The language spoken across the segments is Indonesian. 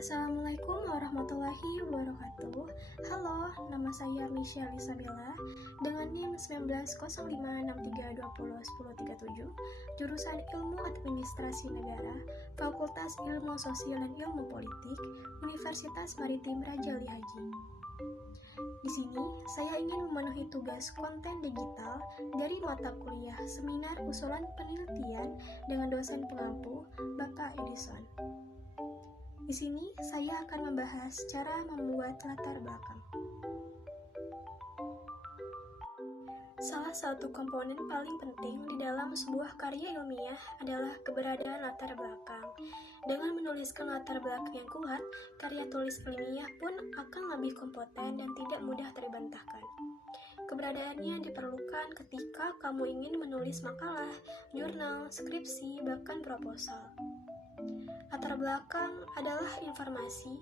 Assalamualaikum warahmatullahi wabarakatuh. Halo, nama saya Michelle Isabella dengan NIM 190563201037, jurusan Ilmu Administrasi Negara, Fakultas Ilmu Sosial dan Ilmu Politik, Universitas Maritim Raja Ali Haji. Di sini, saya ingin memenuhi tugas konten digital dari mata kuliah Seminar Usulan Penelitian dengan dosen pengampu, Bapak Edison. Di sini, saya akan membahas cara membuat latar belakang. Salah satu komponen paling penting di dalam sebuah karya ilmiah adalah keberadaan latar belakang. Dengan menuliskan latar belakang yang kuat, karya tulis ilmiah pun akan lebih kompeten dan tidak mudah terbantahkan. Keberadaannya diperlukan ketika kamu ingin menulis makalah, jurnal, skripsi, bahkan proposal. Latar belakang adalah informasi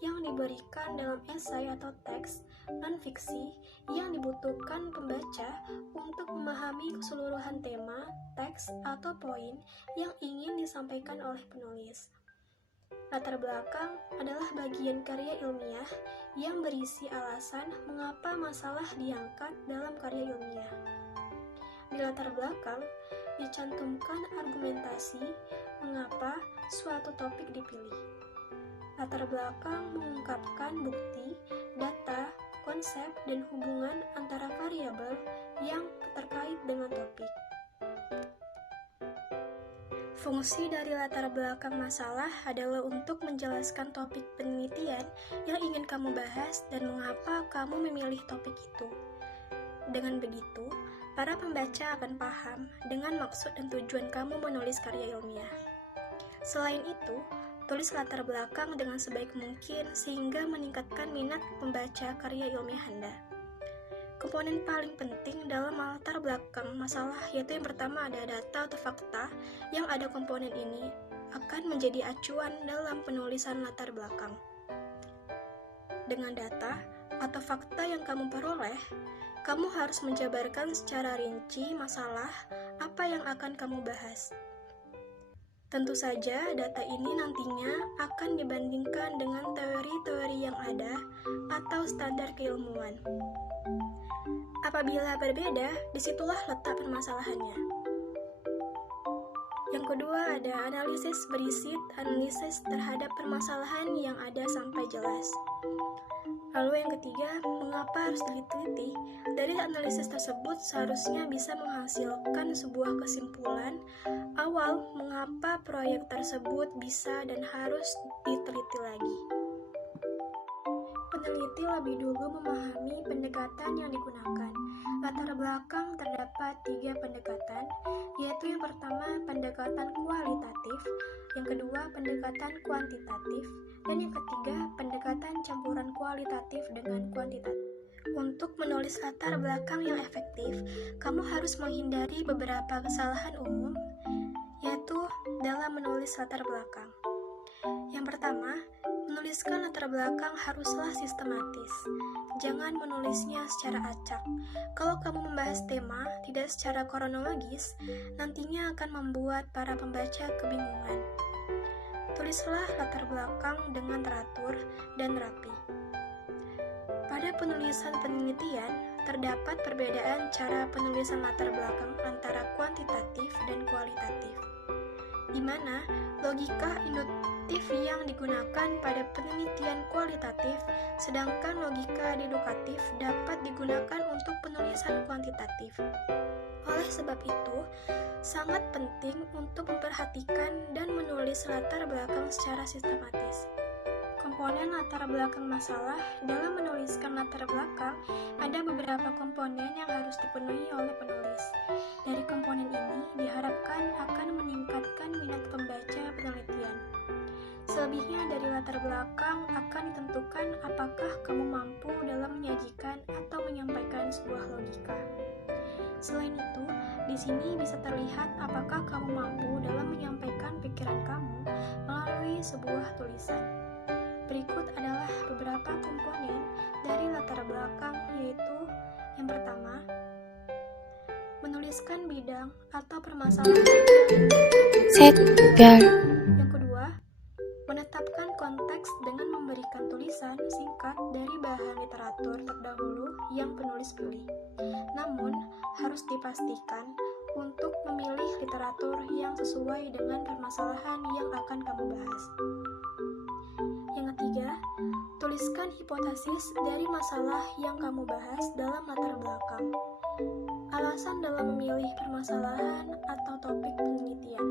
yang diberikan dalam esai atau teks non-fiksi yang dibutuhkan pembaca untuk memahami keseluruhan tema, teks, atau poin yang ingin disampaikan oleh penulis. Latar belakang adalah bagian karya ilmiah yang berisi alasan mengapa masalah diangkat dalam karya ilmiah. Di latar belakang dicantumkan argumentasi mengapa suatu topik dipilih. Latar belakang mengungkapkan bukti, data, konsep, dan hubungan antara variabel yang terkait dengan topik. Fungsi dari latar belakang masalah adalah untuk menjelaskan topik penelitian yang ingin kamu bahas dan mengapa kamu memilih topik itu. Dengan begitu, para pembaca akan paham dengan maksud dan tujuan kamu menulis karya ilmiah. Selain itu, tulis latar belakang dengan sebaik mungkin sehingga meningkatkan minat pembaca karya ilmiah Anda. Komponen paling penting dalam latar belakang masalah yaitu yang pertama ada data atau fakta yang ada komponen ini akan menjadi acuan dalam penulisan latar belakang. Dengan data atau fakta yang kamu peroleh, kamu harus menjabarkan secara rinci masalah apa yang akan kamu bahas. Tentu saja, data ini nantinya akan dibandingkan dengan teori-teori yang ada atau standar keilmuan. Apabila berbeda, disitulah letak permasalahannya. Yang kedua ada analisis berisik, analisis terhadap permasalahan yang ada sampai jelas. Lalu yang ketiga, mengapa harus diteliti? Dari analisis tersebut seharusnya bisa menghasilkan sebuah kesimpulan awal mengapa proyek tersebut bisa dan harus diteliti lagi. Peneliti lebih dulu memahami pendekatan yang digunakan. Latar belakang terdapat 3 pendekatan, yaitu yang pertama pendekatan kualitatif, yang kedua pendekatan kuantitatif, dan yang ketiga pendekatan campuran kualitatif dengan kuantitatif. Untuk menulis latar belakang yang efektif, kamu harus menghindari beberapa kesalahan umum, yaitu dalam menulis latar belakang. Yang pertama, menuliskan latar belakang haruslah sistematis. Jangan menulisnya secara acak. Kalau kamu membahas tema tidak secara kronologis, nantinya akan membuat para pembaca kebingungan. Tulislah latar belakang dengan teratur dan rapi. Pada penulisan penelitian, terdapat perbedaan cara penulisan latar belakang antara kuantitatif dan kualitatif, di mana logika induktif yang digunakan pada penelitian kualitatif, sedangkan logika deduktif dapat digunakan untuk penulisan kuantitatif. Oleh sebab itu, sangat penting untuk memperhatikan dan menulis latar belakang secara sistematis. Komponen latar belakang masalah dalam menuliskan latar belakang ada beberapa komponen yang harus dipenuhi oleh penulis. Dari komponen ini diharapkan akan meningkatkan minat pembaca penelitian. Selebihnya dari latar belakang akan ditentukan apakah kamu mampu dalam menyajikan atau menyampaikan sebuah logika. Selain itu, di sini bisa terlihat apakah kamu mampu dalam menyampaikan pikiran kamu melalui sebuah tulisan. Berikut adalah beberapa komponen dari latar belakang, yaitu yang pertama, menuliskan bidang atau permasalahan. Yang kedua, Menetapkan konteks dengan memberikan tulisan singkat dari bahan literatur terdahulu yang penulis pilih. Namun, harus dipastikan untuk memilih literatur yang sesuai dengan permasalahan yang akan kamu bahas. Yang ketiga, tuliskan hipotesis dari masalah yang kamu bahas dalam latar belakang. Alasan dalam memilih permasalahan atau topik penelitian.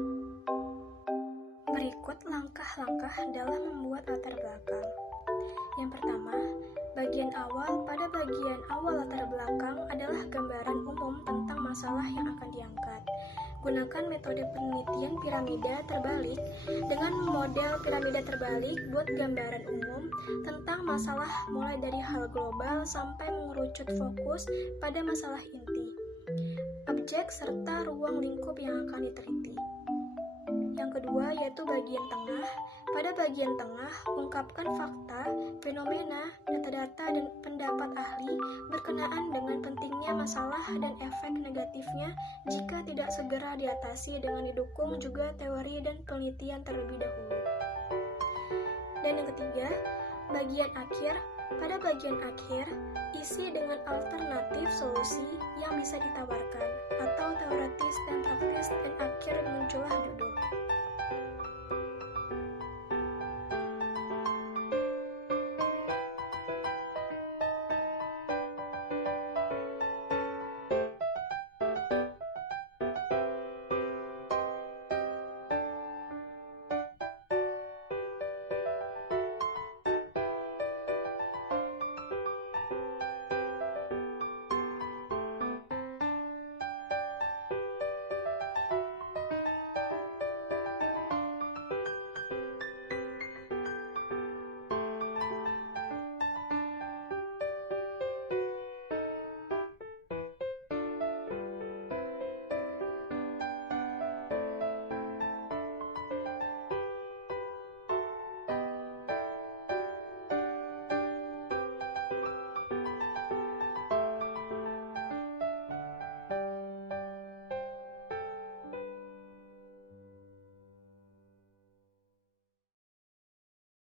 Berikut langkah-langkah dalam membuat latar belakang. Yang pertama, bagian awal. Pada bagian awal latar belakang adalah gambaran umum tentang masalah yang akan diangkat. Gunakan metode penelitian piramida terbalik. Dengan model piramida terbalik, buat gambaran umum tentang masalah mulai dari hal global sampai mengerucut fokus pada masalah inti, objek serta ruang lingkup yang akan diteliti. Yang kedua yaitu bagian tengah. Pada bagian tengah, ungkapkan fakta, fenomena, data-data, dan pendapat ahli berkenaan dengan pentingnya masalah dan efek negatifnya jika tidak segera diatasi dengan didukung juga teori dan penelitian terlebih dahulu. Dan yang ketiga, bagian akhir. Pada bagian akhir, isi dengan alternatif solusi yang bisa ditawarkan, atau teoritis dan praktis, dan akhir muncullah judul.